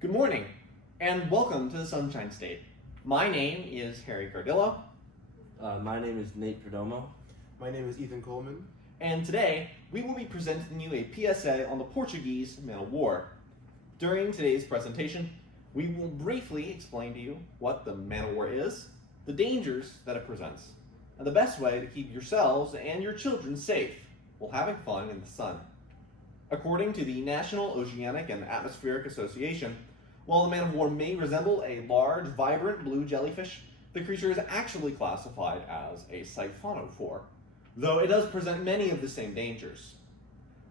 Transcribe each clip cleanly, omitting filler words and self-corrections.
Good morning, and welcome to the Sunshine State. My name is Harry Cardillo, My name is Nate Perdomo. My name is Ethan Coleman. and today we will be presenting you a PSA on the Portuguese Man of War. During today's presentation, we will briefly explain to you what the Man of War is, the dangers that it presents, and the best way to keep yourselves and your children safe while having fun in the sun. According to the National Oceanic and Atmospheric Association, while the Man of War may resemble a large, vibrant blue jellyfish, the creature is actually classified as a siphonophore, though it does present many of the same dangers.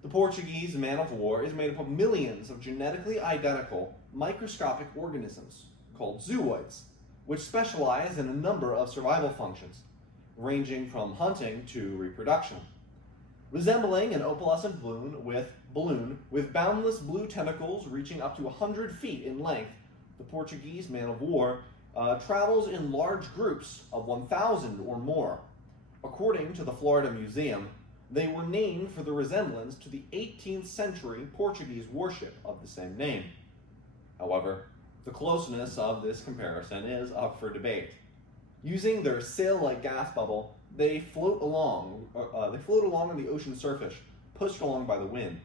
The Portuguese Man of War is made up of millions of genetically identical microscopic organisms called zooids, which specialize in a number of survival functions, ranging from hunting to reproduction. Resembling an opalescent balloon with boundless blue tentacles reaching up to 100 feet in length, the Portuguese Man of War travels in large groups of 1,000 or more. According to the Florida Museum, they were named for the resemblance to the 18th century Portuguese warship of the same name. However, the closeness of this comparison is up for debate. Using their sail-like gas bubble, they float along on the ocean surface, pushed along by the wind.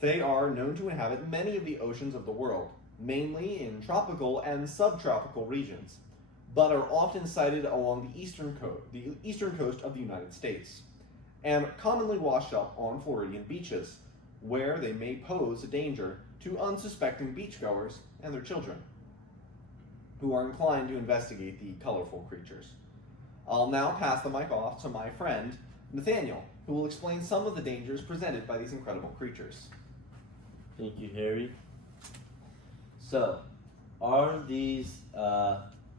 They are known to inhabit many of the oceans of the world, mainly in tropical and subtropical regions, but are often sighted along the eastern coast of the United States, and commonly wash up on Floridian beaches, where they may pose a danger to unsuspecting beachgoers and their children, who are inclined to investigate the colorful creatures. I'll now pass the mic off to my friend, Nathaniel, who will explain some of the dangers presented by these incredible creatures. Thank you, Harry. So, are these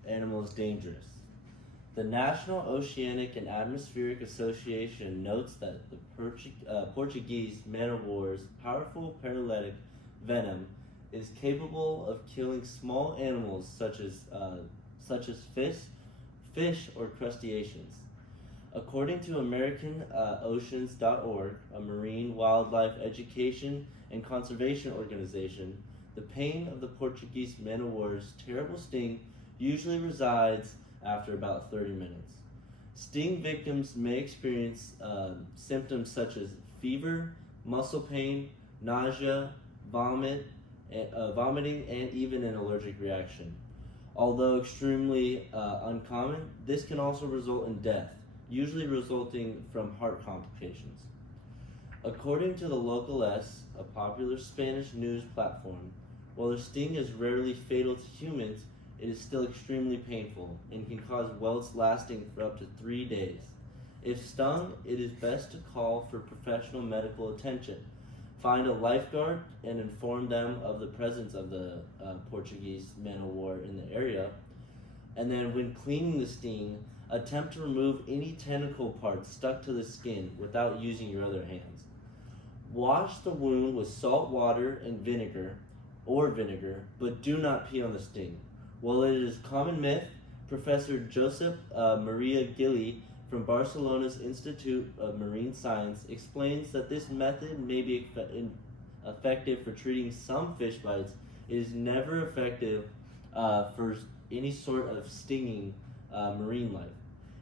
animals dangerous? The National Oceanic and Atmospheric Association notes that the Portuguese Man of War's powerful paralytic venom is capable of killing small animals such as fish or crustaceans. According to AmericanOceans.org, a marine wildlife education and conservation organization, the pain of the Portuguese Man of War's terrible sting usually resides after about 30 minutes. Sting victims may experience symptoms such as fever, muscle pain, nausea, vomiting, and even an allergic reaction. Although extremely uncommon, this can also result in death, usually resulting from heart complications. According to the Local S, a popular Spanish news platform, while the sting is rarely fatal to humans, it is still extremely painful and can cause welts lasting for up to 3 days. If stung, it is best to call for professional medical attention. Find a lifeguard and inform them of the presence of the Portuguese Man of War in the area. And then when cleaning the sting, attempt to remove any tentacle parts stuck to the skin without using your other hands. Wash the wound with salt water and vinegar, but do not pee on the sting. While it is a common myth, Professor Josep Maria Gili from Barcelona's Institute of Marine Science explains that this method may be effective for treating some fish bites. It is never effective for any sort of stinging marine life.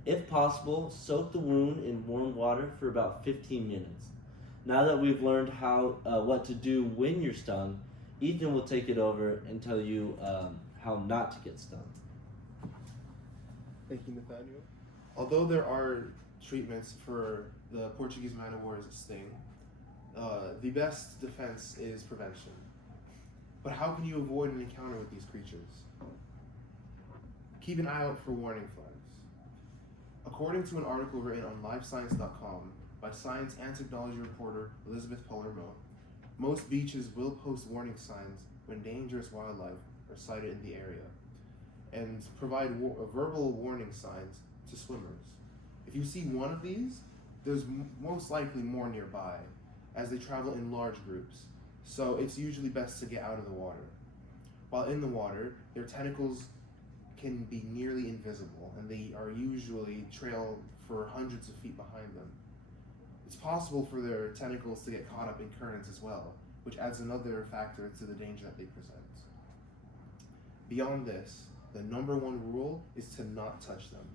If possible, soak the wound in warm water for about 15 minutes. Now that we've learned what to do when you're stung, Ethan will take it over and tell you how not to get stung. Thank you, Nathaniel. Although there are treatments for the Portuguese Man of War's sting, the best defense is prevention. But how can you avoid an encounter with these creatures? Keep an eye out for warning flags. According to an article written on livescience.com by science and technology reporter Elizabeth Palermo, most beaches will post warning signs when dangerous wildlife are sighted in the area, and provide verbal warning signs to swimmers. If you see one of these, there's most likely more nearby, as they travel in large groups, so it's usually best to get out of the water. While in the water, their tentacles can be nearly invisible, and they are usually trail for hundreds of feet behind them. It's possible for their tentacles to get caught up in currents as well, which adds another factor to the danger that they present. Beyond this, the number one rule is to not touch them.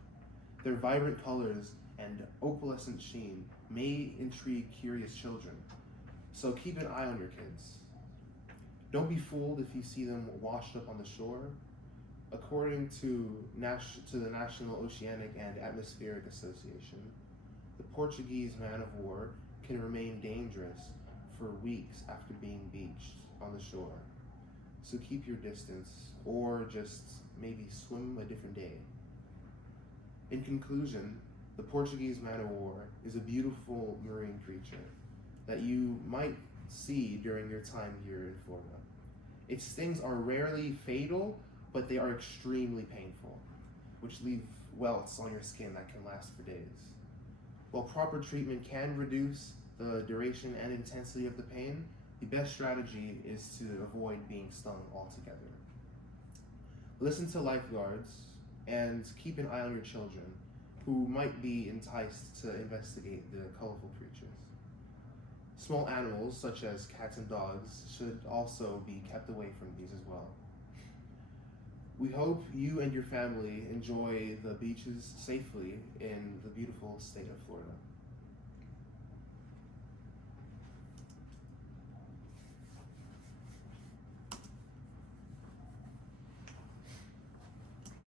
Their vibrant colors and opalescent sheen may intrigue curious children, so keep an eye on your kids. Don't be fooled if you see them washed up on the shore. According to the National Oceanic and Atmospheric Association, the Portuguese man-of-war can remain dangerous for weeks after being beached on the shore. So keep your distance, or just maybe swim a different day. In conclusion, the Portuguese man-of-war is a beautiful marine creature that you might see during your time here in Florida. Its stings are rarely fatal, but they are extremely painful, which leave welts on your skin that can last for days. While proper treatment can reduce the duration and intensity of the pain, the best strategy is to avoid being stung altogether. Listen to lifeguards and keep an eye on your children who might be enticed to investigate the colorful creatures. Small animals such as cats and dogs should also be kept away from these as well. We hope you and your family enjoy the beaches safely in the beautiful state of Florida.